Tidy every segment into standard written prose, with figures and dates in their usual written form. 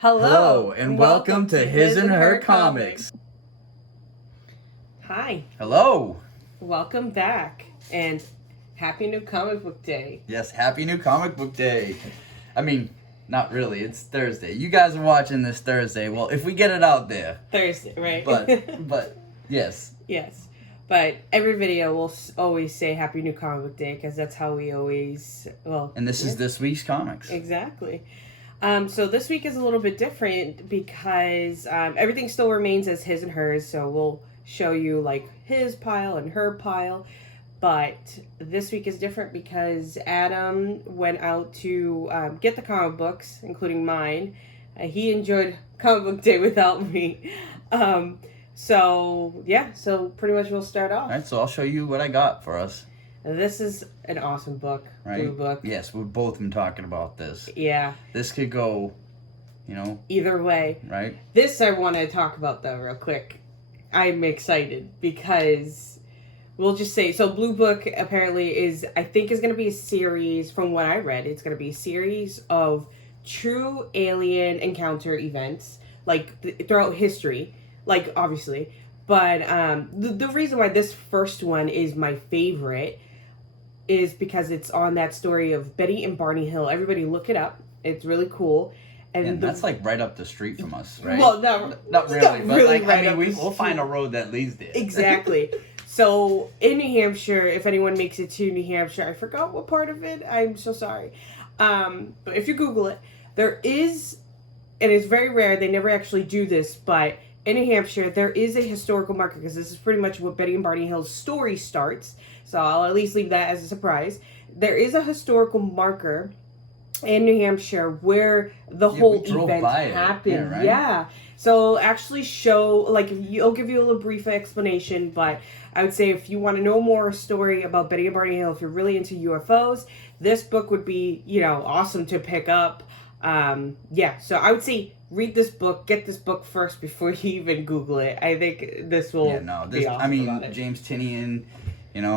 Hello, and welcome to His and Her Comics. Hi. Hello. Welcome back, and happy new comic book day. Yes, happy new comic book day. I mean, not really, it's Thursday. You guys are watching this Thursday. Well, if we get it out there. Thursday, right? But yes. Yes. But every video will always say happy new comic book day, because that's how we always, And this is this week's comics. Exactly. So this week is a little bit different because everything still remains as his and hers. So we'll show you like his pile and her pile. But this week is different because Adam went out to get the comic books, including mine. He enjoyed comic book day without me. So pretty much we'll start off. All right, so I'll show you what I got for us. This is an awesome book, right? Blue book. Yes, we've both been talking about this. Yeah. This could go, either way. Right? This I want to talk about, though, real quick. I'm excited because we'll just say, so Blue Book apparently is going to be a series, from what I read, it's going to be a series of true alien encounter events, like, throughout history, like, obviously. But the reason why this first one is my favorite is because it's on that story of Betty and Barney Hill. Everybody look it up. It's really cool. And that's like right up the street from us, right? Well, not really, not but really like, right I mean, we'll find a road that leads there. Exactly. So in New Hampshire, if anyone makes it to New Hampshire, I forgot what part of it. I'm so sorry. But if you Google it, there is, and it's very rare. They never actually do this, but in New Hampshire, there is a historical marker, because this is pretty much what Betty and Barney Hill's story starts. So I'll at least leave that as a surprise. There is a historical marker in New Hampshire where the whole event happened. Yeah. So actually show, like, I'll give you a little brief explanation, but I would say if you want to know more story about Betty and Barney Hill, if you're really into UFOs, this book would be, awesome to pick up. So I would say read this book, get this book first before you even Google it. I think this will be awesome. I mean, about it. James Tinian,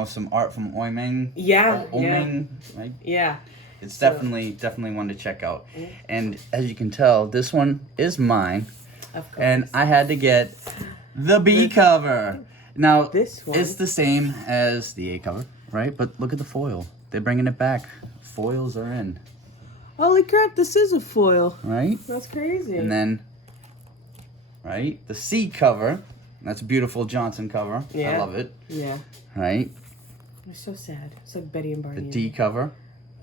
some art from Oiming. Yeah. Oiming, right? Yeah. It's definitely one to check out. Yeah. And as you can tell, this one is mine. Of course. And I had to get the B cover. Now, this one, it's the same as the A cover, right? But look at the foil. They're bringing it back. Foils are in. Holy crap, this is a foil. Right? That's crazy. And then, right, the C cover. That's a beautiful Johnson cover. Yeah. I love it. Yeah. Right? It's so sad. It's like Betty and Barney. The D cover.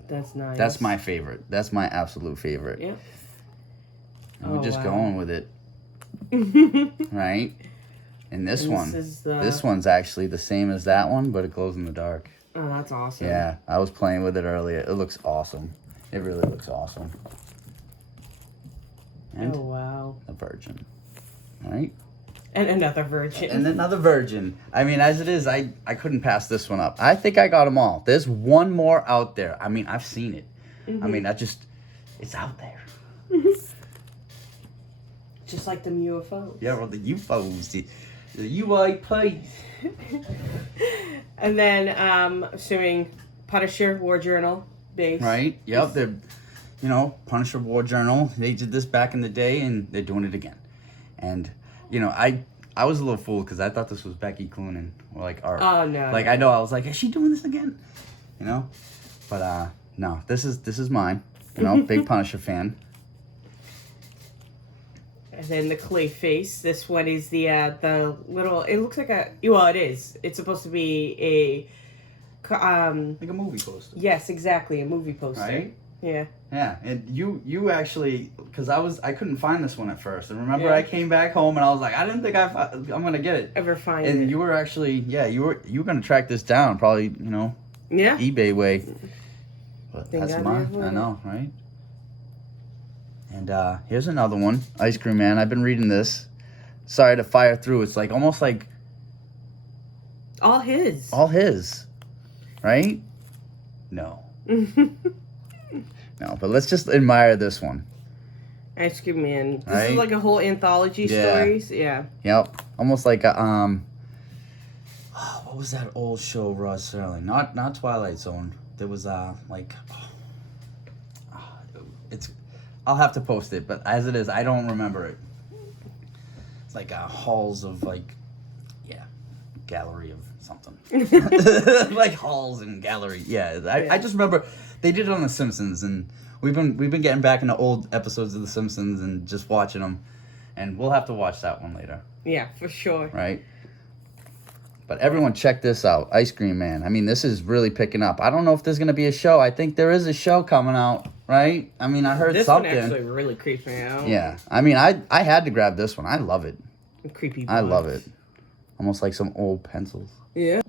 That's nice. That's my favorite. That's my absolute favorite. Yeah. And we're just going with it. Right? And this one. This one's actually the same as that one, but it glows in the dark. Oh, that's awesome. Yeah. I was playing with it earlier. It looks awesome. It really looks awesome. And oh, wow. a virgin. Right? And another virgin. And another virgin. I mean, as it is, I couldn't pass this one up. I think I got them all. There's one more out there. I mean, I've seen it. Mm-hmm. I mean, it's out there. Just like them UFOs. Yeah, well, the UFOs. The UAPs. And then, assuming Punisher War Journal base. Right? Yep. They're, Punisher War Journal. They did this back in the day, and they're doing it again. And, I was a little fooled because I thought this was Becky Cloonan. Or like art. Oh, no. Like, I know. I was like, is she doing this again? But, no. This is mine. Big Punisher fan. And then the clay face. This one is the little. It looks like it is. It's supposed to be like a movie poster. Yes, exactly, a movie poster. Right? Yeah. Yeah, and you actually, because I couldn't find this one at first. And remember, I came back home and I was like, I didn't think I'm gonna get it. Ever find it? And you were actually, you were gonna track this down, probably, eBay way. But that's mine. I know, right? And here's another one, Ice Cream Man. I've been reading this. Sorry to fire through. It's like almost like all his. All his, right? No. No, but let's just admire this one. Ice Cream Man. This right? is like a whole anthology stories. Yeah. Yep. Almost like a what was that old show, Rod Serling? Not Twilight Zone. There was it's I'll have to post it, but as it is, I don't remember it. It's like halls of gallery of something. Like halls and gallery. Yeah, I just remember they did it on The Simpsons, and we've been getting back into old episodes of The Simpsons and just watching them, and we'll have to watch that one later. Yeah, for sure. Right. But everyone check this out, Ice Cream Man. I mean, this is really picking up. I don't know if there's going to be a show. I think there is a show coming out, right? I mean, I heard something. This one actually really creeps me out. Yeah. I mean, I had to grab this one. I love it. Creepy box. I love it. Almost like some old pencils. Yeah.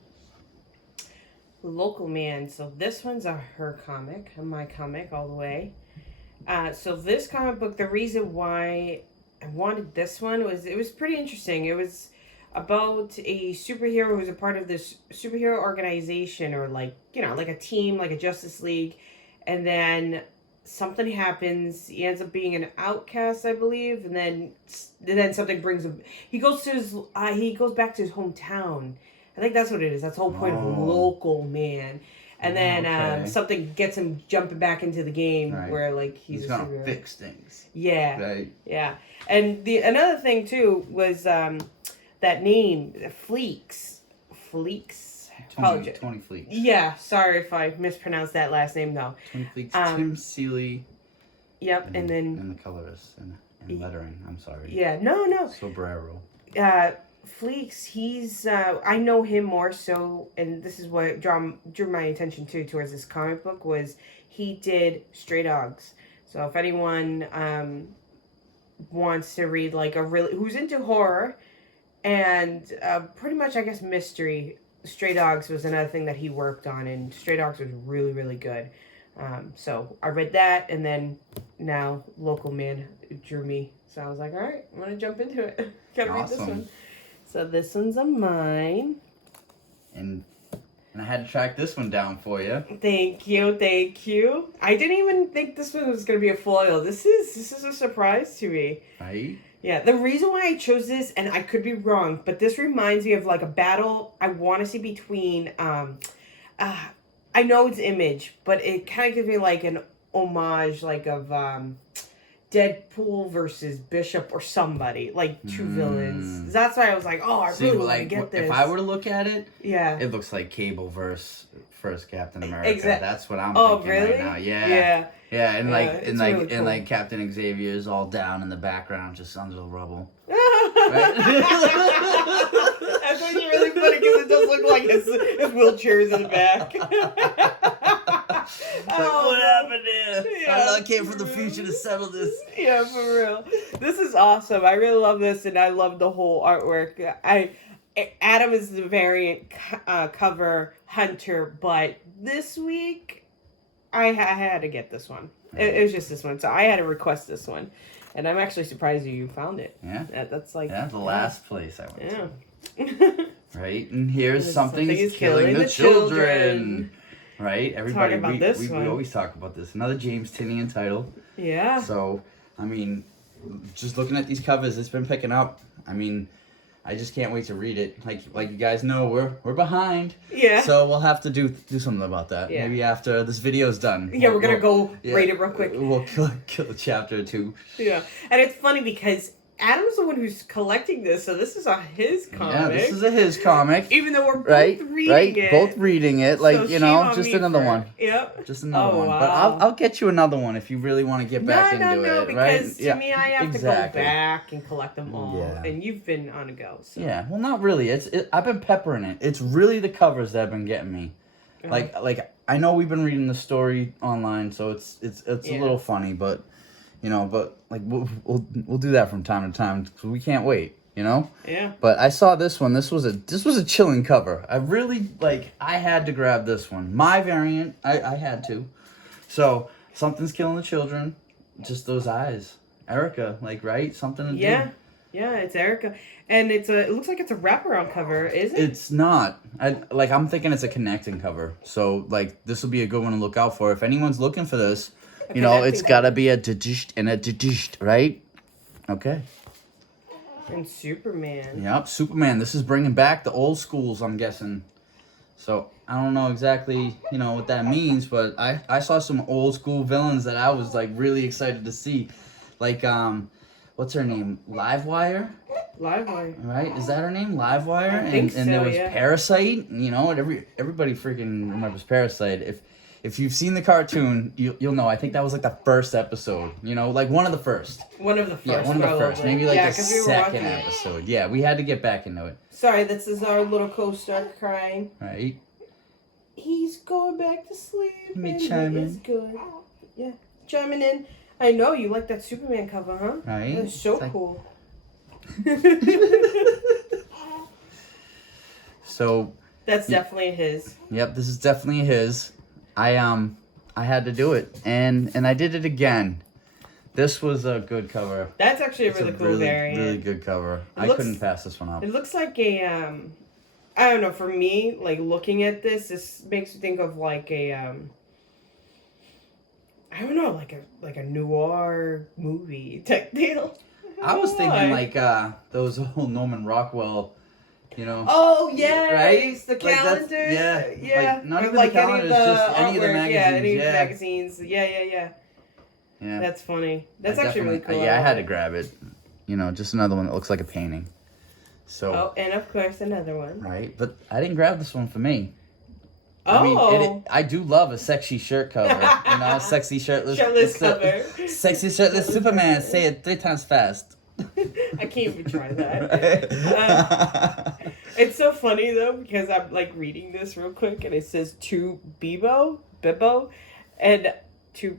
Local Man. So this one's a her comic, my comic all the way. So this comic book, the reason why I wanted this one was it was pretty interesting. It was about a superhero who's a part of this superhero organization, or like, you know, like a team, like a Justice League, and then something happens. He ends up being an outcast, I believe, and then something brings him. He goes back to his hometown. I think that's what it is. That's the whole point of Local Man. And then something gets him jumping back into the game, where like he's gonna fix things. Yeah. Right. Yeah. And another thing too was that name, Fleeks. Tony Fleeks. Yeah, sorry if I mispronounced that last name though. Tony Fleeks, Tim Seeley. Yep, and then... And the colorist and lettering, I'm sorry. Yeah, no. Sobrero. Fleeks, he's... I know him more so, and this is what drew my attention too towards this comic book, was he did Stray Dogs. So if anyone wants to read like who's into horror and pretty much, I guess, mystery, Stray Dogs was another thing that he worked on, and Stray Dogs was really, really good. So I read that, and then now Local Man drew me. So I was like, all right, I'm going to jump into it. Gotta read this one. So this one's a mine. And I had to track this one down for you. Thank you. I didn't even think this one was going to be a foil. This is a surprise to me. Right? Yeah, the reason why I chose this, and I could be wrong, but this reminds me of like a battle I want to see between, I know it's Image, but it kind of gives me like an homage, like of Deadpool versus Bishop or somebody, like two villains. That's why I was like, oh, I really want to get this. If I were to look at it, yeah, it looks like Cable versus first Captain America. Exactly. That's what I'm thinking really? right now. Yeah. Yeah, and really cool. And like Captain Xavier's all down in the background, just under the rubble. That's actually really funny because it does look like his wheelchair's in the back. What happened there? Yeah. I came from the future to settle this. Yeah, for real. This is awesome. I really love this, and I love the whole artwork. Adam is the variant cover hunter, but this week I had to get this one. It was just this one, so I had to request this one, and I'm actually surprised you found it. Yeah, that's like the last place I went to. Right, and here's something's killing the children. Right, everybody. We always talk about this. Another James Tynion title. Yeah. So, I mean, just looking at these covers, it's been picking up. I mean, I just can't wait to read it. Like you guys know, we're behind. Yeah. So we'll have to do something about that. Yeah. Maybe after this video's done. Yeah, we're gonna go rate it real quick. We'll kill a chapter or two. Yeah, and it's funny because Adam's the one who's collecting this, so this is his comic. Yeah, this is his comic. Even though we're both reading it. Both reading it, like, so just another one. Yep. Just another one. Wow. But I'll get you another one if you really want to get back into it. No, because to me, I have to go exactly. back and collect them all. Yeah. And you've been on a go. So. Yeah, well, not really. I've been peppering it. It's really the covers that have been getting me. Like I know we've been reading the story online, so it's a little funny, but like we'll do that from time to time because we can't wait, Yeah. But I saw this one. This was a chilling cover. I had to grab this one. My variant. I had to. So Something's Killing the Children. Just those eyes, Erica. Right? Something to do. Yeah, it's Erica, and it looks like it's a wraparound cover, is it? It's not. I'm thinking it's a connecting cover. So this will be a good one to look out for if anyone's looking for this. It's got to be a didisht and a didisht, right? Okay. And Superman. Yep, Superman. This is bringing back the old schools, I'm guessing. So I don't know exactly, what that means, but I saw some old school villains that I was like really excited to see. Like, what's her name? Livewire? Livewire. Right? Is that her name? Livewire? And there was Parasite, and everybody freaking remembers Parasite. If you've seen the cartoon, you'll know. I think that was like the first episode. Like one of the first. One of the first. Yeah, one of the first. Maybe like the second episode. Yeah, we had to get back into it. Sorry, this is our little co-star crying. Right. He's going back to sleep. Me chiming. It's good. Yeah, chiming in. I know you like that Superman cover, huh? Right. That's so cool. So. That's definitely his. Yep, this is definitely his. I had to do it, and I did it again. This was a good cover. That's actually a really cool variant. Really good cover. I couldn't pass this one up. It looks like a I don't know. For me, like looking at this makes me think of like a I don't know, like a noir movie type deal. I was thinking like those old Norman Rockwell. Oh yeah, right? The calendars. Yeah. Like, not even the calendars, just any of the magazines. Yeah, any of the magazines. Yeah. That's funny. That's actually really cool. Yeah, I had to grab it. Just another one that looks like a painting. So. Oh, and of course another one. Right, but I didn't grab this one for me. Oh. I mean, I do love a sexy shirt cover. Sexy shirtless. Shirtless cover. Sexy shirtless Superman. Say it 3 times fast. I can't even try that. It's so funny though because I'm like reading this real quick and it says to Bibbo, and to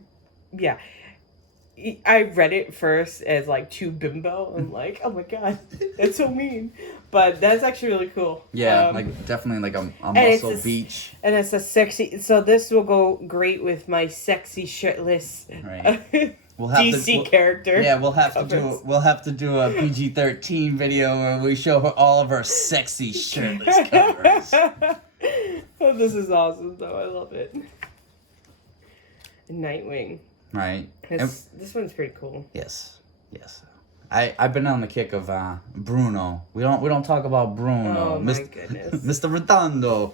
I read it first as like to Bimbo. I'm like, oh my god, that's so mean, but that's actually really cool. Yeah, like definitely like a muscle beach. And it's a sexy. So this will go great with my sexy shirtless. Right. We'll have DC character. Yeah, we'll have to do a PG-13 video where we show all of our sexy shirtless covers. Oh, this is awesome though. I love it. Nightwing. Right. This one's pretty cool. Yes. I've been on the kick of Bruno. We don't talk about Bruno. Oh my goodness. Mr. Redondo.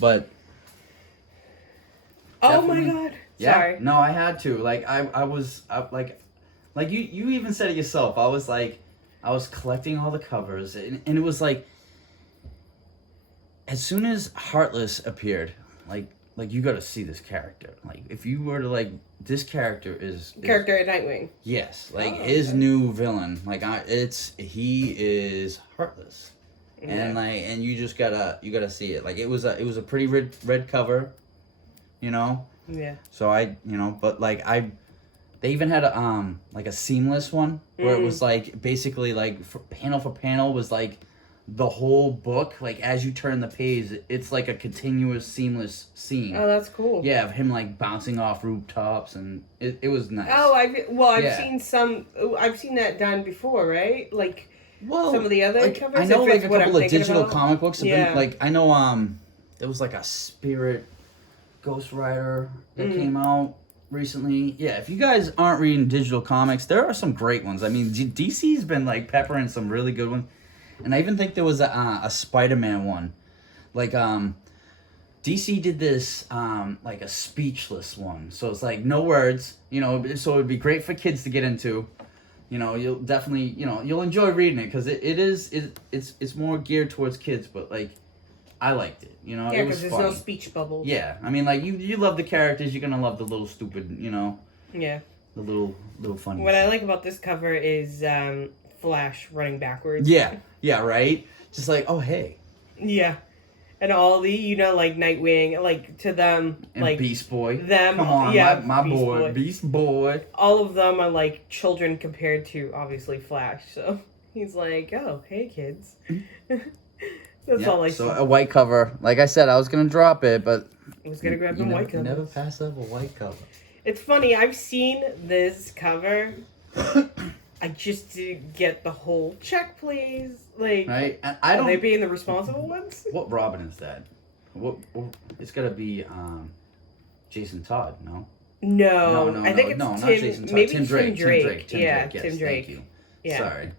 But oh my god. Yeah, sorry. No, I had to. Like I was like you even said it yourself. I was collecting all the covers, and it was like as soon as Heartless appeared, like you got to see this character. Like if you were to this character is character at Nightwing. Yes, his new villain. He is Heartless, and and you just gotta see it. Like it was a pretty red cover, Yeah. So but they even had a seamless one where it was basically for panel was the whole book. Like as you turn the page, it's like a continuous seamless scene. Oh, that's cool. Yeah, of him bouncing off rooftops, and it was nice. Oh, I've seen that done before, right? Some of the other covers. I know a couple of digital comic books. Yeah. I know there was a Spirit Ghost Rider that came out recently. Yeah, if you guys aren't reading digital comics, there are some great ones. I mean, DC's been peppering some really good ones, and I even think there was a Spider-Man one. DC did this a speechless one, so it's no words. So it'd be great for kids to get into. You'll definitely you'll enjoy reading it because it's more geared towards kids, but I liked it. Yeah, because there's no speech bubbles. Yeah, I mean, you love the characters, you're gonna love the little stupid, Yeah. The little funny. What I like about this cover is Flash running backwards. Yeah, right. Just oh hey. Yeah, and all the Nightwing, to them and Beast Boy. Them, come on, yeah, my boy, Beast Boy. All of them are children compared to obviously Flash. So he's oh hey kids. That's all I see. So a white cover. Like I said, I was gonna drop it, but I was gonna grab the white cover. Never pass up a white cover. It's funny. I've seen this cover. I just didn't get the whole check, please. Right? And I don't. Are they being the responsible ones? What Robin is that? What? It's gotta be Jason Todd, no? No. I think it's not Tim. Jason Todd. Maybe Tim Drake. Tim Drake. Tim Drake. Yes, Tim Drake. Thank you. Yeah. Sorry.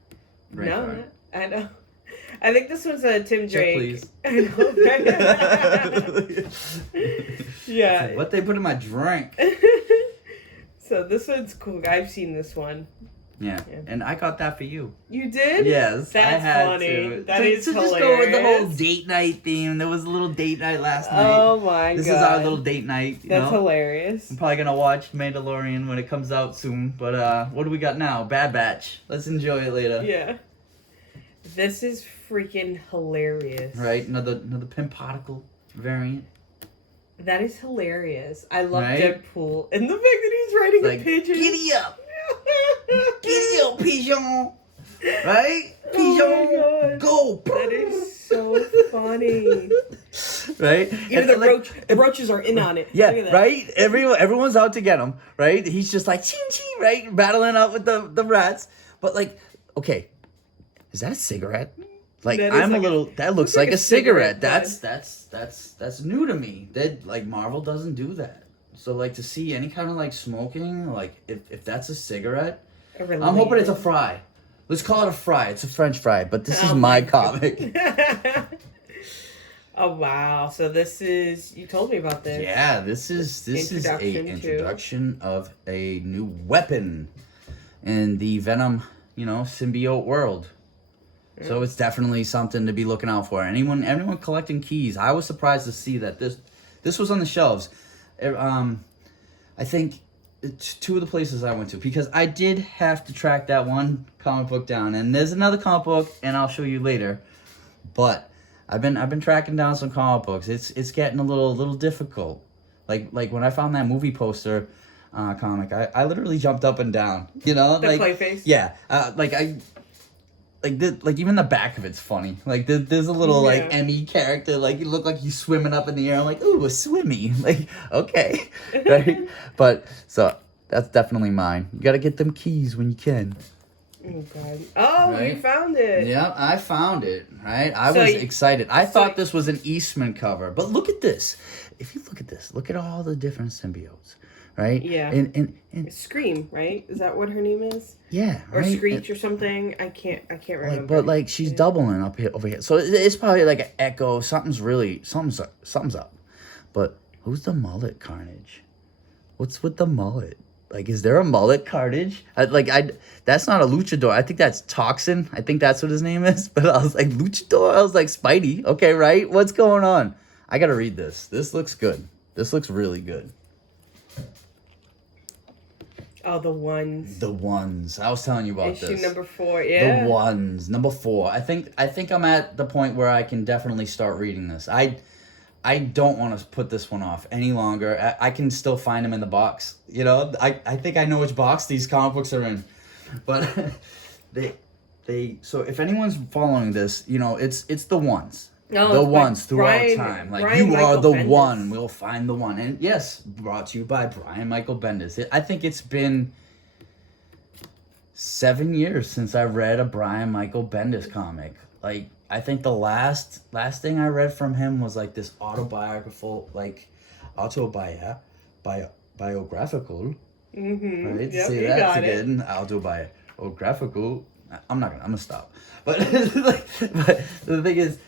No, I know. I think this one's a Tim Drake. Check, please. Yeah. What they put in my drink? So this one's cool. I've seen this one. Yeah, and I got that for you. You did? Yes, that's I had funny. to. That is hilarious. Just go with the whole date night theme. There was a little date night last night. Oh my god. This is our little date night. That's hilarious. I'm probably gonna watch Mandalorian when it comes out soon. But what do we got now? Bad Batch. Let's enjoy it later. Yeah. This is freaking hilarious. Right, another pimp particle variant. That is hilarious. I love Deadpool and the fact that he's riding a pigeon. Giddy up. Giddy up, pigeon. Right? Pigeon. Oh go. That is so funny. Right? Even the roaches are in on it. Yeah, right? Everyone's out to get him, right? He's just like, ching, ching, right? Battling out with the rats. But like, okay, is that a cigarette? Like, that looks like a cigarette. That's new to me. That, like, Marvel doesn't do that. So, like, to see any kind of, like, smoking, like, if that's a cigarette, I'm hoping it's a fry. Let's call it a fry. It's a French fry, but this is my comic. Oh, wow. So this is, you told me about this. Yeah, this is a introduction of a new weapon in the Venom, symbiote world. So it's definitely something to be looking out for. Anyone collecting keys, I was surprised to see that this was on the shelves. I think it's two of the places I went to, because I did have to track that one comic book down, and there's another comic book, and I'll show you later. But I've been tracking down some comic books. It's getting a little difficult. Like when I found that movie poster comic, I literally jumped up and down. The Clayface. Yeah. Like even the back of it's funny. Like there's a little like Emmy character, like you look like he's swimming up in the air. I'm like, ooh, a swimmy. Like, okay. Right? But so that's definitely mine. You gotta get them keys when you can. Oh god. Oh, right? You found it. Yeah, I found it. Right? I was excited. I thought this was an Eastman cover. But look at this. If you look at this, look at all the different symbiotes. Right? Yeah. And Scream, right? Is that what her name is? Yeah. Or right? Screech or something. I can't remember. But like she's doubling up here over here. So it's probably like an echo. Something's up. But who's the mullet Carnage? What's with the mullet? Like, is there a mullet Carnage? That's not a luchador. I think that's Toxin. I think that's what his name is. But I was like, luchador? I was like, Spidey. Okay, right? What's going on? I gotta read this. This looks good. This looks really good. Oh, the ones. The ones. I was telling you about Issue this. number 4, yeah. The ones. Number 4. I think I'm at the point where I can definitely start reading this. I don't want to put this one off any longer. I can still find them in the box. I think I know which box these comic books are in. But so if anyone's following this, it's the ones. No, the ones throughout time. Like, Brian you are the Bendis. One. We'll find the one. And yes, brought to you by Brian Michael Bendis. I think it's been 7 years since I read a Brian Michael Bendis comic. Like, I think the last thing I read from him was like this biographical. Mm-hmm. Right? Yep, say that again. Autobiographical. I'm gonna stop. But but the thing is,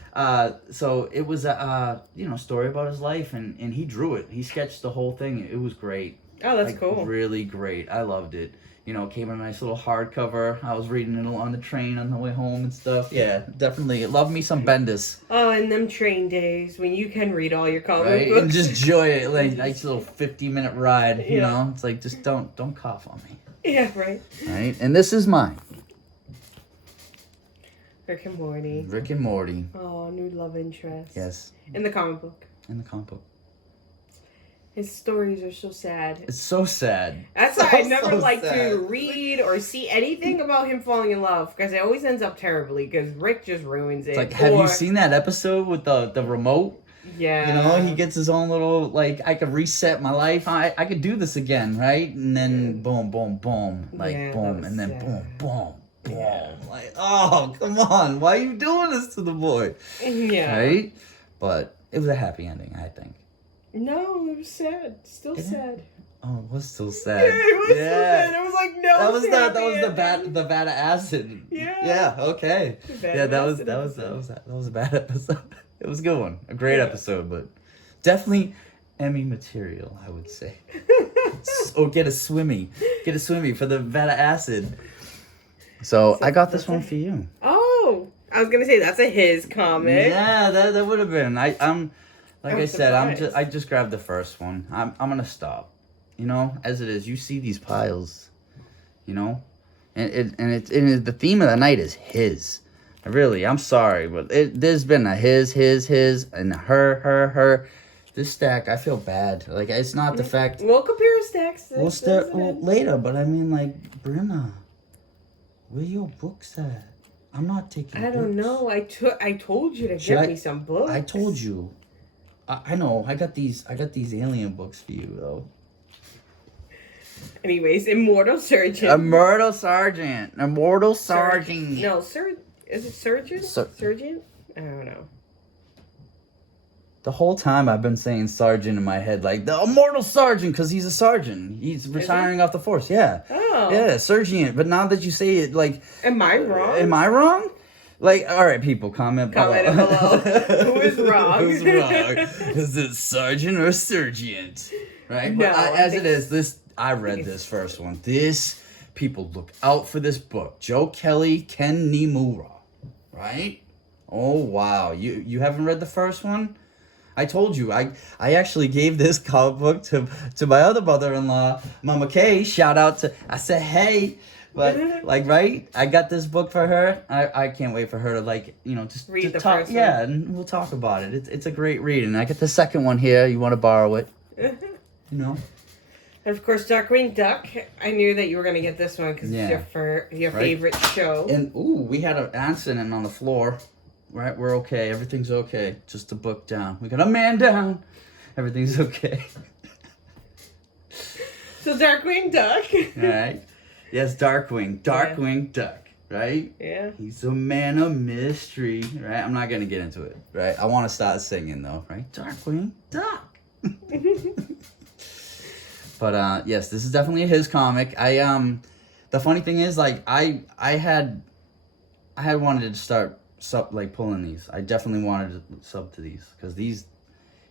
so it was a story about his life, and he drew it. He sketched the whole thing. It was great. Oh, that's cool. Really great. I loved it. Came in a nice little hardcover. I was reading it on the train on the way home and stuff. Yeah, definitely. Love me some Bendis. Oh, and them train days when you can read all your comic right? books. And just enjoy it. Like, nice little 50-minute ride, you know? It's like, just don't cough on me. Yeah, right. Right? And this is mine. Rick and Morty. Rick and Morty. Oh, new love interest. Yes. In the comic book. His stories are so sad. It's so sad. That's why I never like to read or see anything about him falling in love, because it always ends up terribly, because Rick just ruins it. It's like, have you seen that episode with the remote? Yeah. He gets his own little, like, I could reset my life. I could do this again, right? And then boom, boom, boom. Like, boom, and then boom, boom, boom. Yeah. Like, oh, come on. Why are you doing this to the boy? Yeah. Right? But it was a happy ending, I think. No, it was sad. Still sad. Oh, it was so sad. Yeah, it was so sad. It was like no. That was the vat of acid. Yeah. Yeah. Okay. Yeah, that was a bad episode. It was a good one. A great episode, but definitely Emmy material, I would say. Or get a swimmy for the vat of acid. So I got this one for you. Oh, I was gonna say that's a his comic. Yeah, that would have been. I'm like I said, surprised. I just grabbed the first one. I'm gonna stop. You know, as it is, you see these piles. You know, and the theme of the night is his. Really, I'm sorry, but there's been a his, and her. This stack, I feel bad. Like, it's not the fact. We'll compare stacks. We'll start later, but I mean, like, Brenna, where your books at? I'm not taking. I don't know. I told you to get me some books. I told you. I know. I got these alien books for you though. Anyways, Immortal Surgeon. Immortal Sergeant. No, is it Surgeon? Surgeon? I don't know. The whole time I've been saying sergeant in my head, like the immortal sergeant, because he's a sergeant. He's retiring off the force. Yeah. Oh. Yeah, sergeant. But now that you say it, like, am I wrong? Am I wrong? Like, all right, people, comment below. Who is wrong? Who's wrong? Is it sergeant or sergeant? Right. No, but I read this first one. People look out for this book. Joe Kelly, Ken Nimura. Right? Oh wow. You haven't read the first one? I told you, I actually gave this comic book to my other mother-in-law, Mama Kay. Shout out to, I said, hey, but like, right? I got this book for her. I can't wait for her to, like, you know, just read the talk. first Yeah, one. and we'll talk about it. It's a great read, and I get the second one here. You want to borrow it? You know. And of course, Darkwing Duck. I knew that you were gonna get this one because it's your favorite show. And we had an accident on the floor. Right, we're okay. Everything's okay. Just a book down. We got a man down. Everything's okay. So Darkwing Duck. All right. Yes, Darkwing. Darkwing Duck. Right? Yeah. He's a man of mystery. Right? I'm not gonna get into it. Right? I want to start singing though. Right? Darkwing Duck. But yes, this is definitely his comic. The funny thing is, like, I had wanted to start pulling these. I definitely wanted to sub to these because these,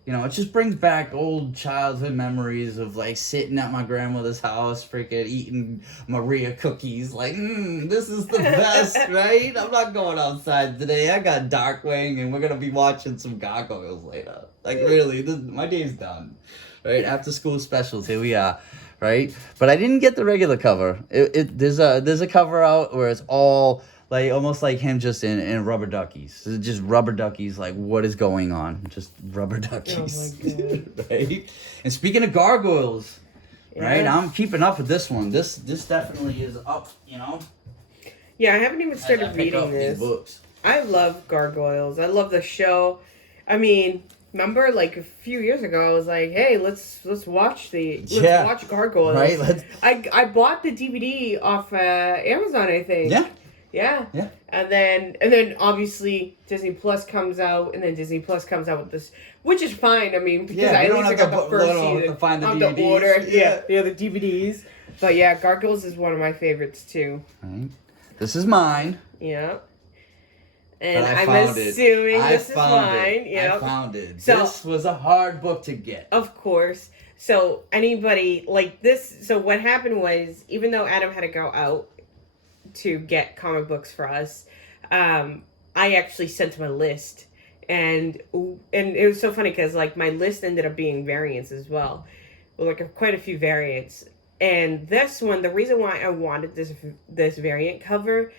you know, it just brings back old childhood memories of, like, sitting at my grandmother's house, freaking eating Maria cookies. Like, this is the best, right? I'm not going outside today. I got Darkwing, and we're gonna be watching some Gargoyles later. Like, really, my day's done. Right, after school specials, here we are. Right, but I didn't get the regular cover. There's a cover out where it's all, like, almost like him just in rubber duckies. It's just rubber duckies, like, what is going on? Just rubber duckies. Oh my God. Right? And speaking of gargoyles, right? I'm keeping up with this one. This definitely is up, you know? Yeah, I haven't even started reading this. These books. I love Gargoyles. I love the show. I mean, remember, like, a few years ago, I was like, hey, let's watch watch Gargoyles. Right? I bought the DVD off Amazon, I think. Yeah. And then obviously Disney Plus comes out, and then Disney Plus comes out with this, which is fine. I mean, because I at least got the first season to find the on DVDs. the order. Yeah, the DVDs. But yeah, Gargoyles is one of my favorites too. Right. This is mine. Yeah. And I'm assuming this is mine. Yeah. I found it. So, this was a hard book to get. Of course. So anybody like this. So what happened was, even though Adam had to go out to get comic books for us, I actually sent him a list, and it was so funny because, like, my list ended up being variants as well, like quite a few variants. And this one, the reason why I wanted this variant cover,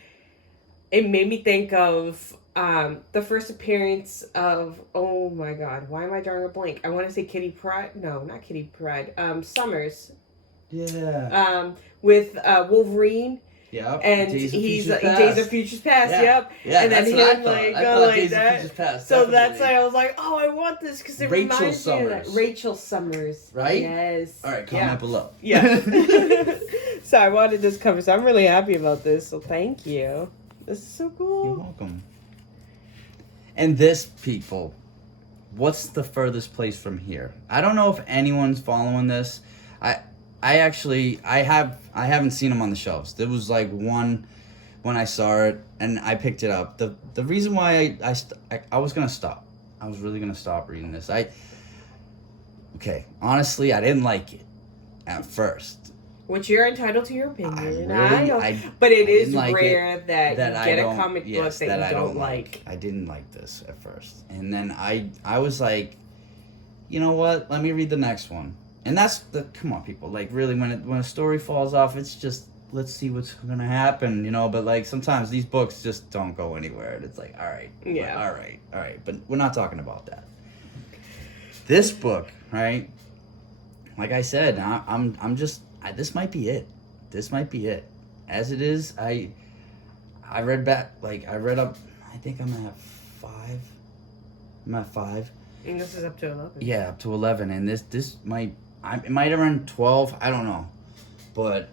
it made me think of the first appearance of, oh my God, why am I drawing a blank? I want to say Kitty Pryde. No, not Kitty Pryde. Summers. Yeah. With Wolverine. Yep. And Days of Futures Past. Yeah. Yep. Yeah, and then that's him what I thought. like I going thought like Days of that. Futures Past, so definitely. that's why I was like, oh, I want this because it reminds me of that. Rachel Summers. Right? Yes. All right, comment below. Yeah. So I wanted this cover, so I'm really happy about this. So thank you. This is so cool. You're welcome. And this, people, what's the furthest place from here? I don't know if anyone's following this. I haven't seen them on the shelves. There was like one when I saw it and I picked it up. The reason why I was gonna stop. I was really gonna stop reading this. Honestly, I didn't like it at first. Which you're entitled to your opinion. I know. But it is rare that you get a comic book that you don't like. I didn't like this at first. And then I was like, you know what? Let me read the next one. And that's come on, people. Like, really, when a story falls off, it's just, let's see what's going to happen, you know? But, like, sometimes these books just don't go anywhere. And it's like, all right. Yeah. All right. But we're not talking about that. This book, right? Like I said, I'm just... this might be it. As it is, I read back, like, I read up, I think I'm at 5. And this is up to 11. Yeah, up to 11. And this might, it might have run 12. I don't know. But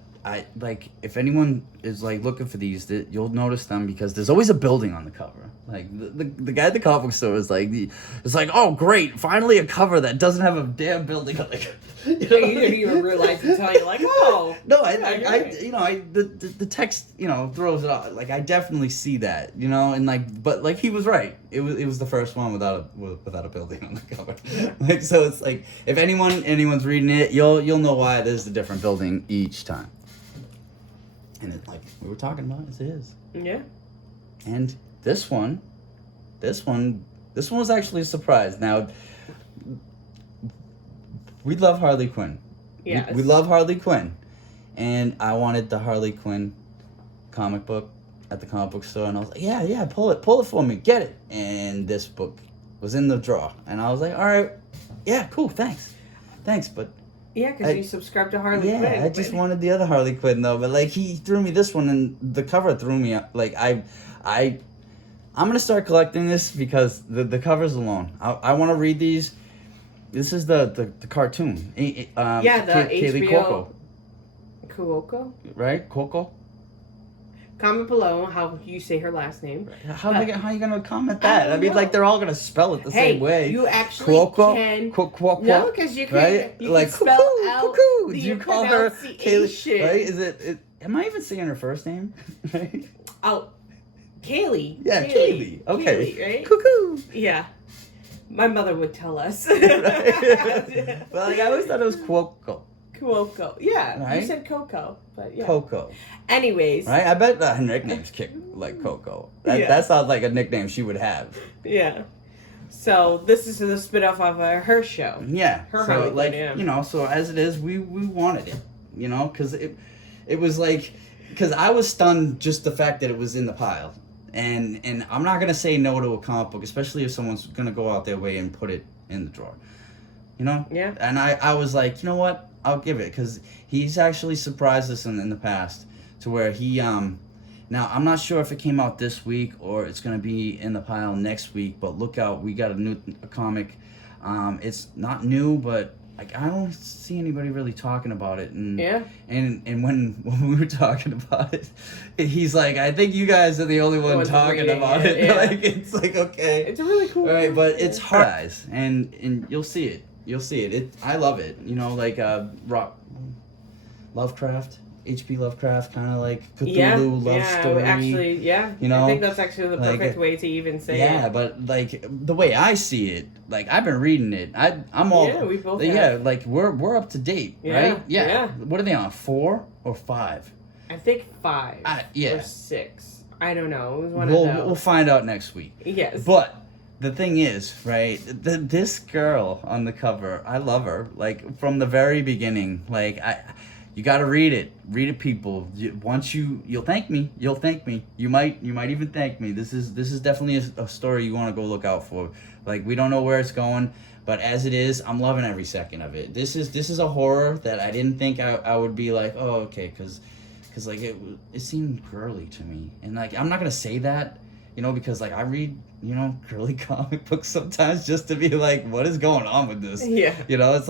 if anyone is, like, looking for these, you'll notice them because there's always a building on the cover. Like, the guy at the comic book store is like, it's like, oh, great, finally a cover that doesn't have a damn building on the cover. You didn't even realize until you're like, oh. No, the text, throws it off. Like, I definitely see that, and but he was right. It was the first one without a building on the cover. Like, so it's like, if anyone's reading it, you'll know why there's a different building each time. And like we were talking about, it is. Yeah. And this one was actually a surprise. Now, we love Harley Quinn. Yeah. We love Harley Quinn. And I wanted the Harley Quinn comic book at the comic book store. And I was like, yeah, pull it for me. Get it. And this book was in the drawer. And I was like, all right, yeah, cool, thanks, but... Yeah, because you subscribe to Harley Quinn. Yeah, I just wanted the other Harley Quinn, though. But, like, he threw me this one, and the cover threw me up. Like, I'm going to start collecting this because the covers alone. I want to read these. This is the cartoon. The HBO. Cuoco? Right? Coco? Comment below how you say her last name. How are you going to comment that? I mean, like, they're all going to spell it the same way. You actually can. Cuoco? No, because you can, right? you like, can spell out cuckoo. the Did you call her Kaylee? Right? Is it? Am I even saying her first name? Right? Oh, Kaylee. Yeah, Kaylee. Okay. Kaylee, right? Cuckoo. Yeah. My mother would tell us. Well, like, I always thought it was Cuoco. Cuoco. Yeah. Right? You said Coco, but yeah. Coco. Anyways. Right? I bet her nickname's kick like Coco. That sounds like a nickname she would have. Yeah. So this is the spin-off of her show. Yeah. Her so, Harley Quinn, so as it is, we wanted it, because it was like, because I was stunned just the fact that it was in the pile. And I'm not going to say no to a comic book, especially if someone's going to go out their way and put it in the drawer. Yeah. And I was like, you know what? I'll give it, because he's actually surprised us in the past to where he, now I'm not sure if it came out this week or it's going to be in the pile next week, but look out, we got a comic. It's not new, but like, I don't see anybody really talking about it. And and when we were talking about it, he's like, I think you guys are the only one talking about it. Yeah. Like, it's like, okay. It's a really cool one. Right, but it's hard, guys, and you'll see it. I love it. Like Lovecraft, H.P. Lovecraft, kind of like Cthulhu love story. Actually, I think that's actually the perfect way to even say it. Yeah, but like the way I see it, like I've been reading it. I'm all we both have. like we're up to date, right? Yeah. What are they on? 4 or 5? I think 5. Or 6. I don't know. It was one of those. We'll find out next week. Yes. But the thing is, right, this girl on the cover, I love her. Like, from the very beginning, like, you gotta read it. Read it, people. You'll thank me. You might even thank me. This is definitely a story you want to go look out for. Like, we don't know where it's going, but as it is, I'm loving every second of it. This is a horror that I didn't think I would be like, oh, okay, because like, it seemed girly to me. And, like, I'm not gonna say that, because, like, I read, girly comic books sometimes just to be like, what is going on with this? Yeah. It's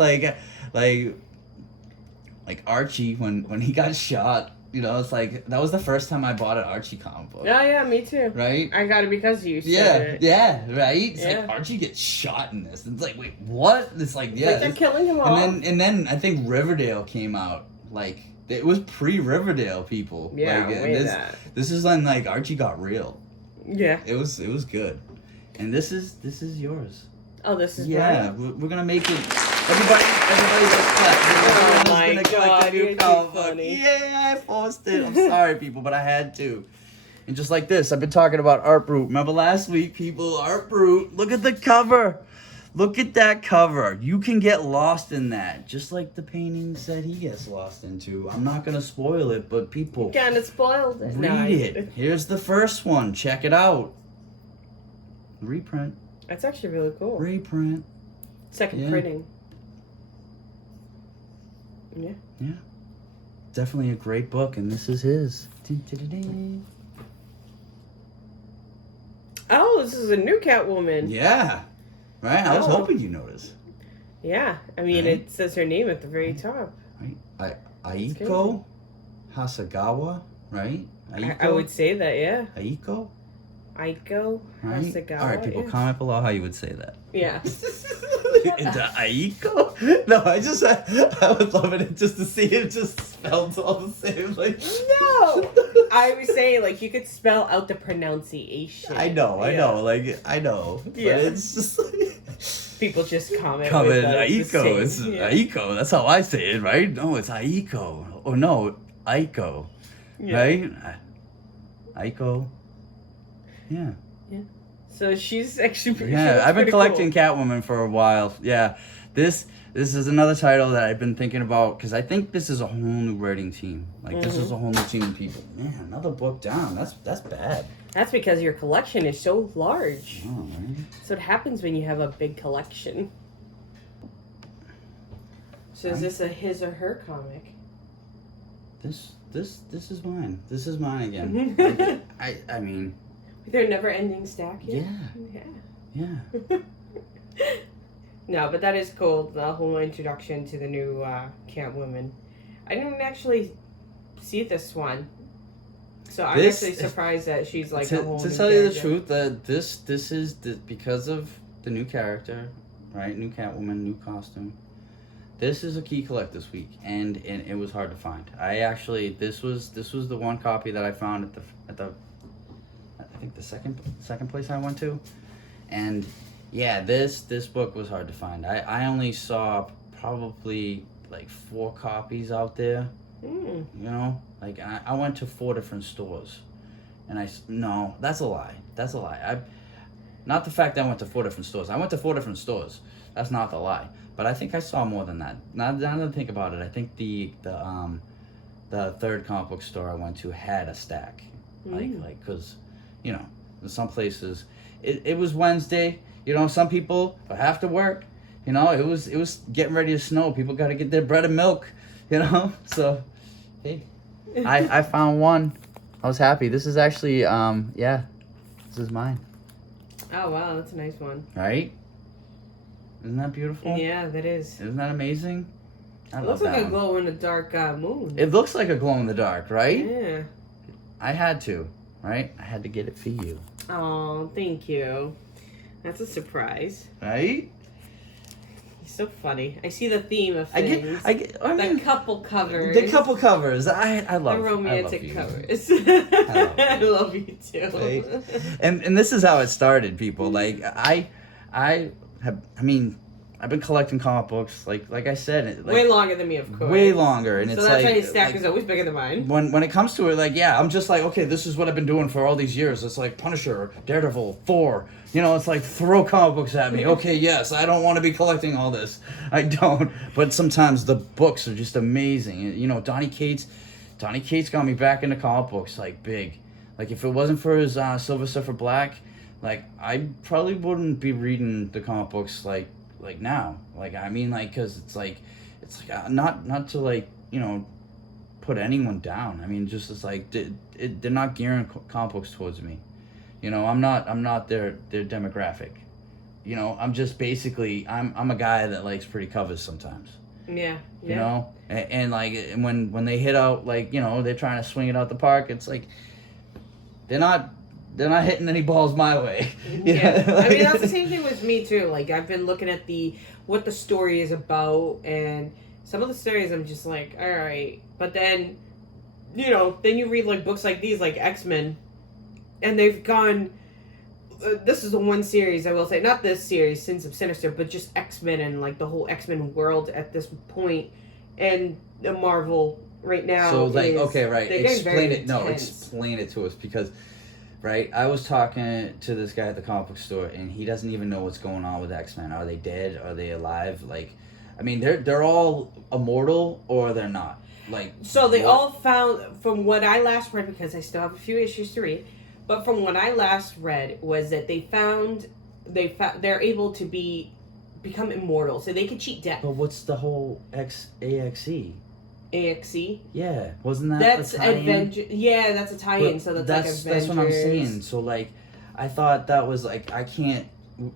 like Archie, when he got shot, You know, it's like, that was the first time I bought an Archie comic book. Oh, yeah, me too. Right? I got it because you said it. Yeah, right? It's like, Archie gets shot in this. It's like, wait, what? It's like, yeah. Like they're killing him all. And then I think Riverdale came out, like, it was pre-Riverdale, people. Yeah, like, this is when, like, Archie got real. Yeah. It was good. And this is yours. Oh, this is mine? We're gonna make it... Everybody, let's clap. Oh my God, you're too funny. Yeah, I forced it. I'm sorry, people, but I had to. And just like this, I've been talking about Art Brut. Remember last week, people? Art Brut. Look at the cover. Look at that cover. You can get lost in that, just like the paintings that he gets lost into. I'm not gonna spoil it, but people, you kind of spoiled it. Read it. Here's the first one. Check it out. Reprint. That's actually really cool. Reprint. Second printing. Yeah. Yeah. Definitely a great book, and this is his. Oh, this is a new Catwoman. Yeah. Right? I was hoping you noticed. Yeah. I mean, it says her name at the very top. Right. Aiko Hasagawa, right? Aiko? I would say that, yeah. Aiko right? Hasagawa. All right, people, comment below how you would say that. Yeah. Into Aiko? No, I would love it just to see it just spelled all the same. Like, no! I was saying, like, you could spell out the pronunciation. I know. Like, I know. Yeah. But it's just like... People just comment. Aiko. It's Aiko. That's how I say it, right? No, it's Aiko. Or no, Aiko. Yeah. Right? Aiko. Yeah. Yeah. So she's actually I've been collecting Catwoman for a while. Yeah. This is another title that I've been thinking about because I think this is a whole new writing team. Like this is a whole new team of people. Man, another book down. That's bad. That's because your collection is so large. Oh, right. So it happens when you have a big collection. So is this a his or her comic? This is mine. This is mine again. I mean. Their never-ending stack. Yeah. No, but that is cool. The whole introduction to the new Catwoman. I didn't actually see this one, so I'm actually surprised that she's like a whole. To tell you the truth, that this is because of the new character, right? New Catwoman, new costume. This is a key collect this week, and it was hard to find. This was the one copy that I found at the I think the second place I went to, and yeah, this book was hard to find. I only saw probably like 4 copies out there. You know, like I went to 4 different stores, and no, that's a lie. Not the fact that I went to 4 different stores. I went to 4 different stores. That's not the lie. But I think I saw more than that. Now that I think about it, I think the third comic book store I went to had a stack, like because. You know, in some places, it was Wednesday. You know, some people have to work. You know, it was getting ready to snow. People got to get their bread and milk. You know, so hey, I found one. I was happy. This is actually this is mine. Oh wow, that's a nice one. Right? Isn't that beautiful? Yeah, that is. Isn't that amazing? It looks like a glow in the dark moon. It looks like a glow in the dark, right? Yeah. I had to. Right? I had to get it for you. Oh, thank you. That's a surprise. Right? You're so funny. I see the theme of things. I mean, the couple covers. The couple covers. I love the romantic covers. I love you too. Right? And this is how it started, people. Like I've been collecting comic books, like I said, way longer than me, of course. Way longer, and so it's that's why his stack is always bigger than mine. When it comes to it, like I'm just like, okay, this is what I've been doing for all these years. It's like Punisher, Daredevil, Thor. You know, it's like throw comic books at me. Okay, yes, I don't want to be collecting all this. I don't. But sometimes the books are just amazing. You know, Donny Cates got me back into comic books like big. Like if it wasn't for his Silver Surfer Black, like I probably wouldn't be reading the comic books like now, like I mean, like because it's like not to like, you know, put anyone down. I mean, just it's like they're not gearing comic books towards me. You know, I'm not their demographic. You know, I'm just basically I'm a guy that likes pretty covers sometimes. Yeah. You know? And like, when they hit out, like, you know, they're trying to swing it out the park, it's like, they're not hitting any balls my way. Yeah. I mean, that's the same thing with me, too. Like, I've been looking at what the story is about, and some of the stories I'm just like, all right. But then, you know, then you read, like, books like these, like X-Men, and they've gone... this is the one series, I will say, not this series, Sins of Sinister, but just X-Men and, like, the whole X-Men world at this point, and the Marvel right now. So, like, okay, right. Explain it. Intense. No, explain it to us, because... Right, I was talking to this guy at the comic book store, and he doesn't even know what's going on with X-Men. Are they dead? Are they alive? Like, I mean, they're all immortal, or they're not. Like, so they all found, from what I last read, because I still have a few issues to read, but from what I last read was that they're able to become immortal, so they could cheat death. But what's the whole AXE? AXE? Yeah, wasn't that that's a tie-in? Adventure? Yeah, that's a tie-in. So that's what I'm saying. So like, I thought that was like, I can't,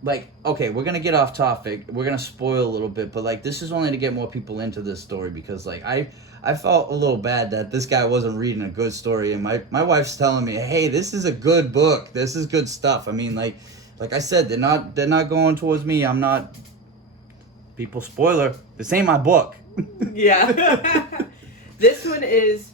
like, okay, we're gonna get off topic. We're gonna spoil a little bit, but like, this is only to get more people into this story, because like I felt a little bad that this guy wasn't reading a good story, and my wife's telling me, hey, this is a good book. This is good stuff. I mean, like I said, they're not going towards me. I'm not. People, spoiler. This ain't my book. Yeah. This one is...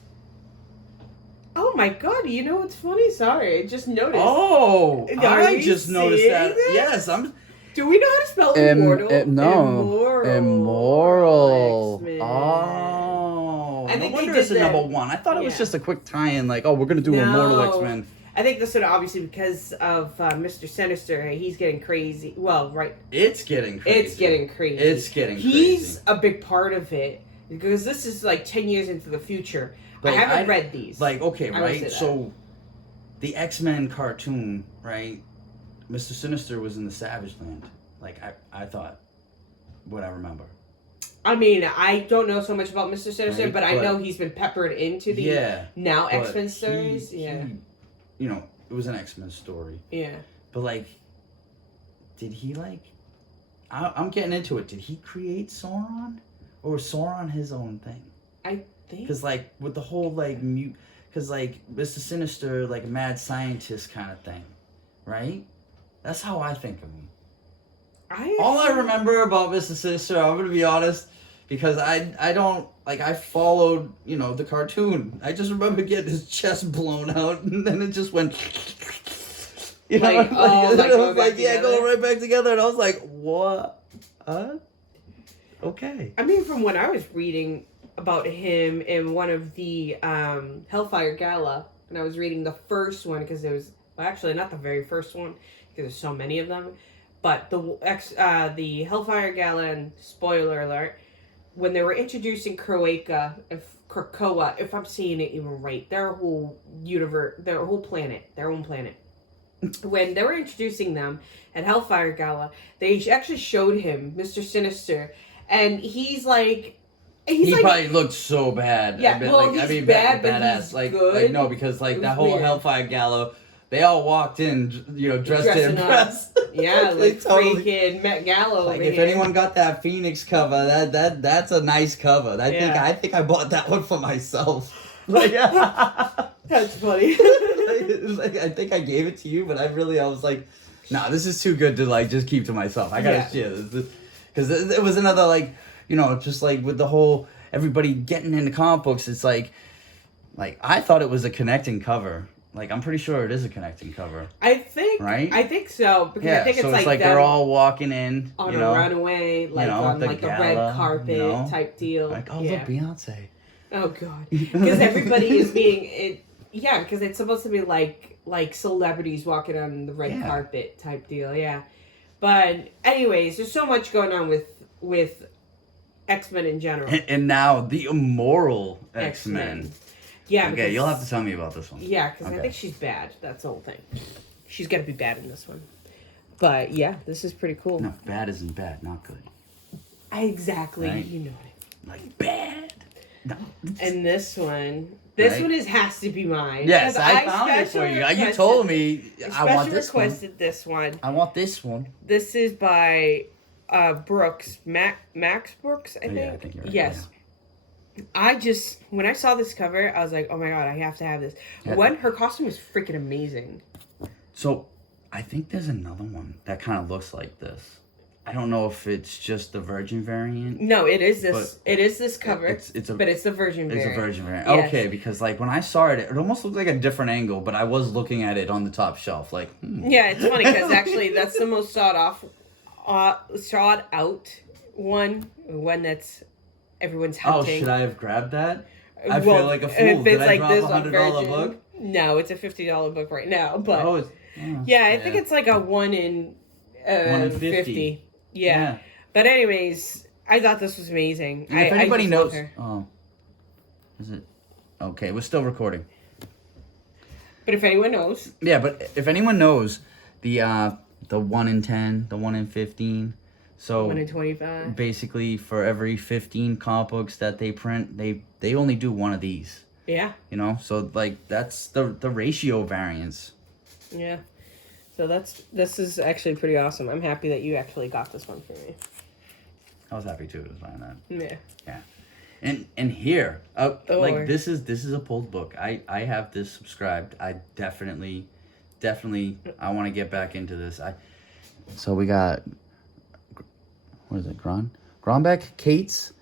Oh my god, you know what's funny? Sorry, I just noticed. Oh! I just noticed that. This? Yes, I'm... Do we know how to spell immortal? No. Immoral. X-Men. Oh. I think no wonder it's a number one. I thought it was just a quick tie-in, like, oh, we're going to do Immortal X-Men. I think this one, obviously, because of Mr. Sinister, he's getting crazy. Well, right. It's getting crazy. It's getting crazy. It's getting crazy. He's a big part of it, because this is like 10 years into the future. Like, I haven't read these. Like, okay, right? So, the X-Men cartoon, right? Mr. Sinister was in the Savage Land. Like, I thought, what I remember. I mean, I don't know so much about Mr. Sinister, but I know he's been peppered into the now X-Men stories. He, you know, it was an X-Men story. Yeah. But, like, did he, like... I'm getting into it. Did he create Sauron? Or was Sauron his own thing? I think... Because, like, with the whole, like, because, like, Mr. Sinister, like, a mad scientist kind of thing. Right? That's how I think of him. All I remember about Mr. Sinister, I'm going to be honest, because I don't, like, I followed, you know, the cartoon. I just remember getting his chest blown out, and then it just went, you know, like, going right back together, and I was like, what? Okay. I mean, from what I was reading about him in one of the Hellfire Gala, and I was reading the first one, because there was, well, actually, not the very first one, because there's so many of them, but the Hellfire Gala, and spoiler alert, when they were introducing Krakoa, if I'm saying it even right, their whole universe, their own planet. When they were introducing them at Hellfire Gala, they actually showed him Mr. Sinister, and he's like... He probably looked so bad. Yeah, he's bad, but he's good. Like, no, because, like, that whole Hellfire Gala... They all walked in, you know, dressed to impress. Yeah, like freaking Met Gala. Like, if anyone got that Phoenix cover, that's a nice cover. I think I bought that one for myself. Like, that's funny. like, I think I gave it to you, but I was like, nah, this is too good to, like, just keep to myself. I gotta share this, because it was another, like, you know, just like with the whole everybody getting into comic books. It's like I thought it was a connecting cover. Like, I'm pretty sure it is a connecting cover. I think. Right? I think so. Because I think so it's like they're all walking in. On a runaway, like, on like a red carpet type deal. Like, oh, look, Beyonce. Oh, God. Because everybody is being... because it's supposed to be like celebrities walking on the red carpet type deal, But anyways, there's so much going on with X-Men in general. And now the immoral X-Men. Yeah. Okay, you'll have to tell me about this one. Yeah, because I think she's bad. That's the whole thing. She's got to be bad in this one. But yeah, this is pretty cool. No, bad isn't bad, not good. Exactly. Right? You know it. Like, bad. No. And this one has to be mine. Yes, I found it for you. You told me I want this one. Requested this one. I want this one. This is by Brooks, Max Brooks, I think. Yeah, I think you're right. Yes. Yeah. When I saw this cover, I was like, oh my god, I have to have this. Yeah. One, her costume is freaking amazing. So, I think there's another one that kind of looks like this. I don't know if it's just the Virgin variant. No, it is this. It is this cover. But it's the Virgin variant. It's a Virgin variant. Yes. Okay, because like when I saw it, it almost looked like a different angle, but I was looking at it on the top shelf, like. Yeah, it's funny because actually that's the most sought out one that's everyone's hunting. Oh, should I have grabbed that? I feel like a fool. If it's Did I like drop this $100 book? No, it's a $50 book right now. But I think it's like a 1 in 50. Yeah. But anyways, I thought this was amazing. And if anybody knows, is it okay? We're still recording. But if anyone knows, but if anyone knows the 1 in 10, the 1 in 15. So 1 in 25. Basically, for every 15 comic books that they print, they only do one of these. Yeah. You know, so like that's the ratio variance. Yeah. So this is actually pretty awesome. I'm happy that you actually got this one for me. I was happy too to find that. Yeah. Yeah. And here, like this is a pulled book. I have this subscribed. I definitely I want to get back into this. So we got, what is it, Gronbeck, Cates,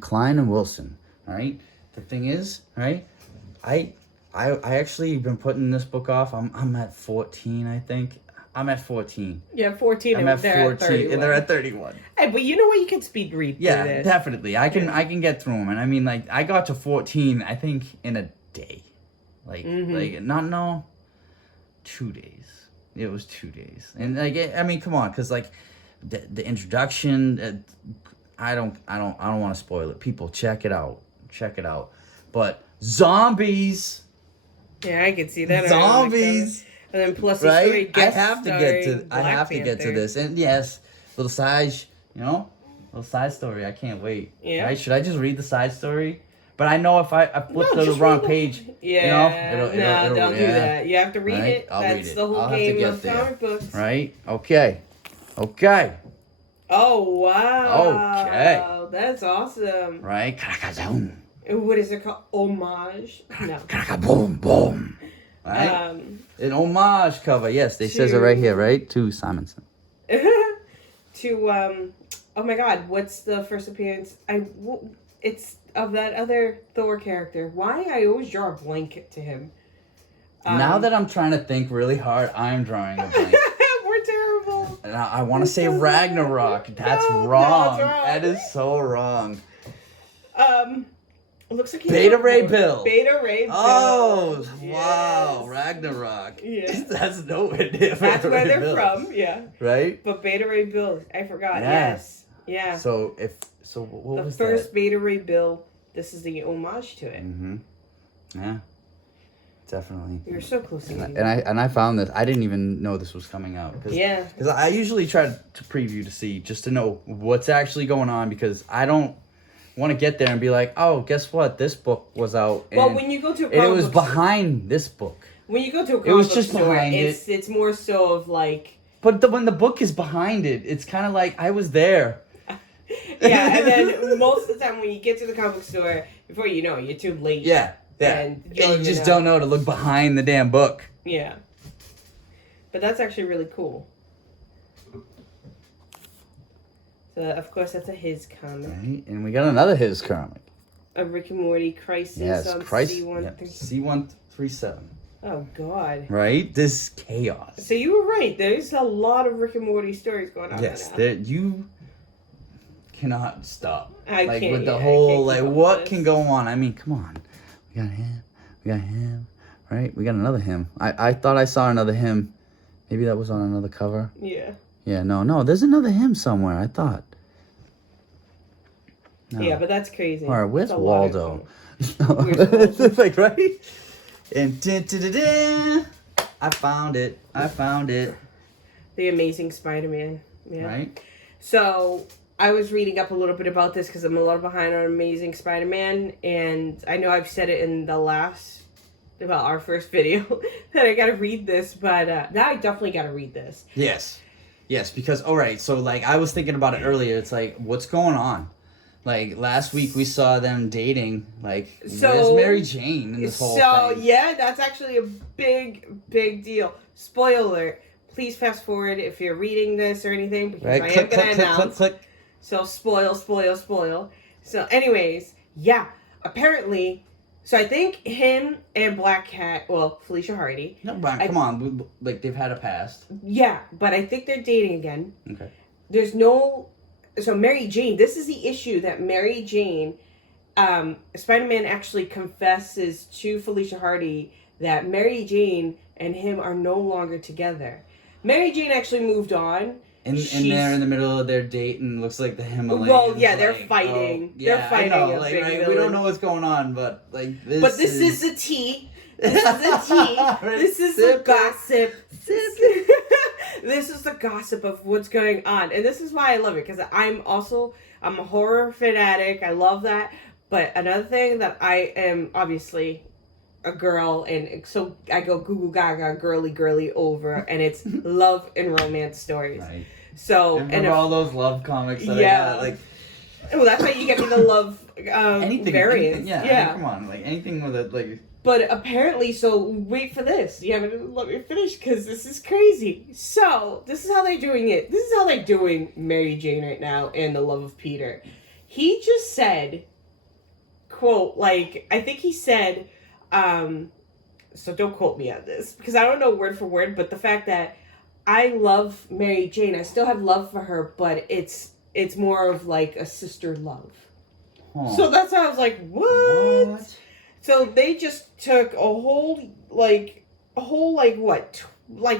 Klein and Wilson. All right. The thing is, right, I actually been putting this book off. I'm at 14, I think. I'm at 14. Yeah, 14. I'm at 14, and they're at 31. Hey, but you know what? You can speed read through Yeah, this. definitely. I can get through them, and I mean, like, I got to 14, I think, in a day. Like 2 days. It was 2 days, and like, I mean, come on, because like, the introduction, I don't want to spoil it. People, check it out. But zombies. Yeah, I can see that. Zombies. And then plus the right? story I have to get to this. And yes, little side, little side story. I can't wait. Yeah. Right? Should I just read the side story? But I know if I flip to the wrong page, it'll don't do that. You have to read it. I'll That's read it. the whole game of comic books. Right? Okay. Oh, wow. Okay. That's awesome. Right? What is it called? Homage? No. Boom, boom. Right? An homage cover. Yes, they says it right here, right? To Simonson. Oh my God, what's the first appearance? It's of that other Thor character. Why I always draw a blank to him. Now that I'm trying to think really hard, I'm drawing a blank. We're terrible. And I want to say Ragnarok. That's wrong. No, it's wrong. That is so wrong. It looks like Beta Ray Bill. Beta Ray Bill. Oh, yes. Wow. Ragnarok. Yeah. That's nowhere near. That's where they're from, yeah. Right? But Beta Ray Bill, I forgot. Yes. Yeah. So what was the first Beta Ray Bill, this is the homage to it. Mm-hmm. Yeah. Definitely. You're so close to it. And I found this. I didn't even know this was coming out. Because I usually try to preview to see, just to know what's actually going on, because I don't want to get there and be like, oh, guess what? This book was out. Well, when you go to a comic book, it was behind this book. When you go to a comic book store, it's more so of like. But when the book is behind it, it's kind of like I was there. Yeah, and then most of the time when you get to the comic book store, before you know it, you're too late. Yeah. And you just don't know to look behind the damn book. Yeah. But that's actually really cool. So, of course, that's a His comic. Right, and we got another His comic. A Rick and Morty Crisis on C137. Oh, God. Right? This chaos. So you were right. There's a lot of Rick and Morty stories going on yes, right now. you cannot stop. I can't. With the whole, what can go on? I mean, come on. We got him, right? We got another him. I thought I saw another him. Maybe that was on another cover. Yeah. Yeah, no, there's another him somewhere, I thought. No. Yeah, but that's crazy. All right, where's Waldo? Like, right? And I found it. The Amazing Spider-Man. Yeah. Right? So I was reading up a little bit about this because I'm a little behind on Amazing Spider-Man, and I know I've said it in our first video that I gotta read this, but now I definitely gotta read this. Yes. Yes, because, all right, so, like, I was thinking about it earlier. It's like, what's going on? Like, last week we saw them dating. Like, where's Mary Jane in this whole thing? So, yeah, that's actually a big deal. Spoiler alert. Please fast forward if you're reading this or anything, because I am going to announce. Click. So, spoil. So, anyways, yeah, apparently... So I think him and Black Cat, well, Felicia Hardy. No, Brian, come on. Like, they've had a past. Yeah, but I think they're dating again. Okay. There's no... So Mary Jane, this is the issue that Mary Jane, Spider-Man actually confesses to Felicia Hardy that Mary Jane and him are no longer together. Mary Jane actually moved on. And they're in the middle of their date and looks like the Himalayas. Well, yeah, they're fighting. They're fighting. I know, like, right, we don't know what's going on, but like this. But this is the tea. This is the tea. This is the gossip. This is the gossip of what's going on, and this is why I love it, because I'm a horror fanatic. I love that. But another thing that I am obviously a girl, and so I go Google Gaga girly over, and it's love and romance stories. Right. So and all those love comics that I got, like. Well, that's why you get me the love variants. Yeah. Come on, like anything with it, like. But apparently, so wait for this. You haven't let me finish because this is crazy. So this is how they're doing it. This is how they're doing Mary Jane right now and the love of Peter. He just said, quote, like, I think he said, so don't quote me on this because I don't know word for word, but the fact that I love Mary Jane, I still have love for her, but it's more of like a sister love. Huh. So that's why I was like, what? So they just took a whole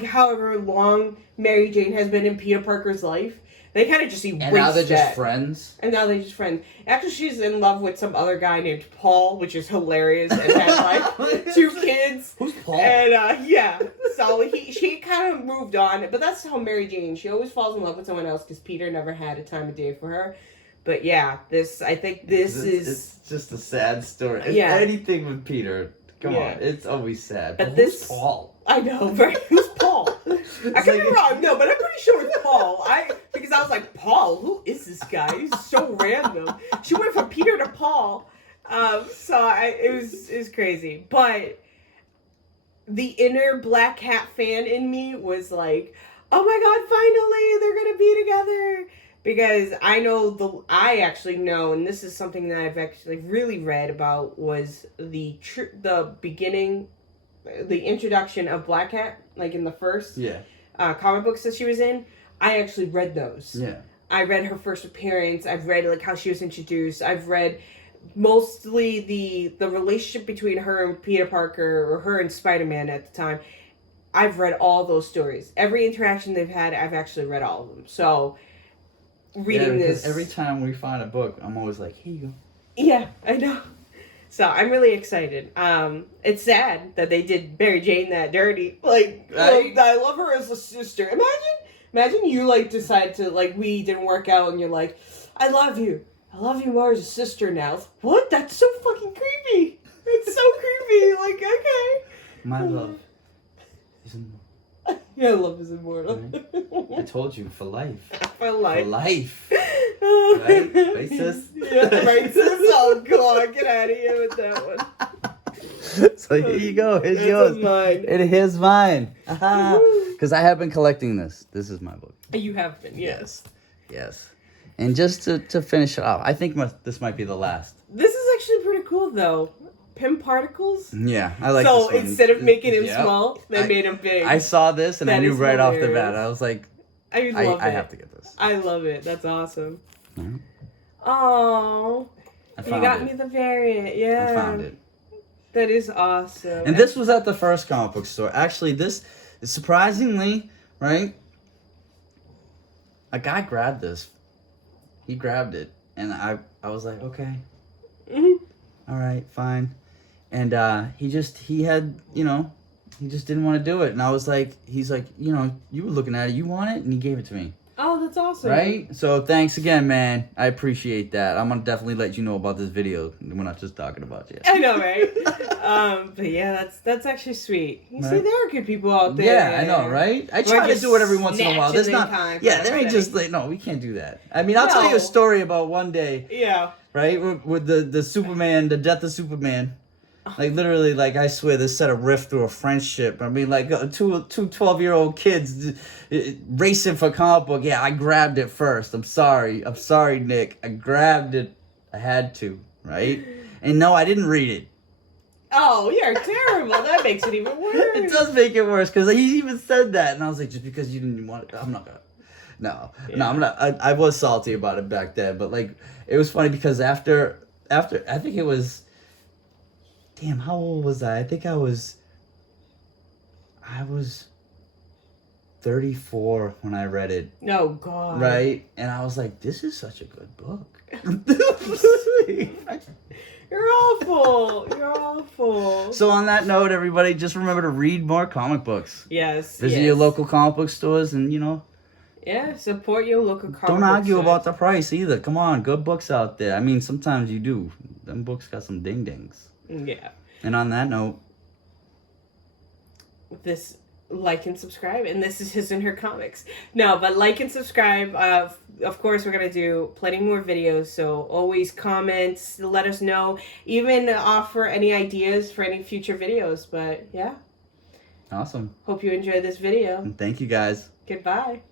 however long Mary Jane has been in Peter Parker's life. They kind of just erased that. And now they're just friends? And now they're just friends. Actually, she's in love with some other guy named Paul, which is hilarious, and has like 2 kids. Who's Paul? And yeah, so she kind of moved on. But that's how Mary Jane, she always falls in love with someone else because Peter never had a time of day for her. But yeah, I think this is... It's just a sad story. Yeah. Anything with Peter, come on, it's always sad. But who's Paul? I know, right? Who's Paul? I could be wrong, no, but I'm pretty sure it's Paul. Because I was like, Paul? Who is this guy? He's so random. She went from Peter to Paul. It was crazy. But the inner Black Cat fan in me was like, oh my god, finally, they're going to be together. Because I actually know, and this is something that I've actually really read about, was the beginning, the introduction of Black Cat, like in the first comic books that she was in. I actually read those. Yeah. I read her first appearance. I've read like how she was introduced. I've read mostly the relationship between her and Peter Parker, or her and Spider-Man at the time. I've read all those stories. Every interaction they've had, I've actually read all of them. So... reading this every time we find a book, I'm always like, here you go. Yeah, I know. So I'm really excited. It's sad that they did Mary Jane that dirty. Like, I love her as a sister. Imagine you like decide to like we didn't work out and you're like, I love you more as a sister now. What? That's so fucking creepy. It's so creepy. Like, okay. My love is immortal. Yeah, love is immortal. Right. I told you, for life. For life. For life. Right? Right, sis? Yeah, right, sis? Oh, God, get out of here with that one. So here you go. Here's yours. Mine. And here's mine. Because I have been collecting this. This is my book. You have been, yes. Yes. And just to finish it off, I think this might be the last. This is actually pretty cool, though. Pym Particles? Yeah, I like this one. So instead of making him small, they made him big. I saw this and I knew right off the bat. I was like, I have to get this. I love it. That's awesome. Mm-hmm. Oh, you got me the variant. Yeah, I found it. That is awesome. And this was at the first comic book store. Actually, this is surprisingly, right? A guy grabbed this. He grabbed it, and I was like, okay, all right, fine. And he just didn't want to do it. And I was like, he's like, you were looking at it. You want it? And he gave it to me. Oh, that's awesome. Right? So thanks again, man. I appreciate that. I'm gonna definitely let you know about this video. We're not just talking about you. I know, right? But yeah, that's actually sweet. You see, there are good people out there. Yeah, I know, right? I try to do it every once in a while. There's not. Yeah, there ain't just like no, we can't do that. I mean, I'll tell you a story about one day. Yeah. Right, with the Superman, the death of Superman. Like literally, like I swear, this set a rift through a friendship. I mean, like two 12-year-old kids racing for comic book. Yeah, I grabbed it first. I'm sorry, Nick. I grabbed it. I had to, right? And no, I didn't read it. Oh, you're terrible. That makes it even worse. It does make it worse because he even said that, and I was like, just because you didn't want it, I'm not gonna. No, I'm not. I was salty about it back then, but like it was funny because after I think it was. Damn, how old was I? I think I was 34 when I read it. Oh, God. Right? And I was like, this is such a good book. You're awful. You're awful. So on that note, everybody, just remember to read more comic books. Yes. Visit your local comic book stores and, Yeah, support your local comic book Don't argue about the price either. Come on, good books out there. I mean, sometimes you do. Them books got some ding-dings. Yeah. And on that note, this like and subscribe, and this is His&Her Comics. No, but like and subscribe. Of course, we're gonna do plenty more videos. So always comments, let us know, even offer any ideas for any future videos. But yeah, awesome. Hope you enjoyed this video. And thank you guys. Goodbye.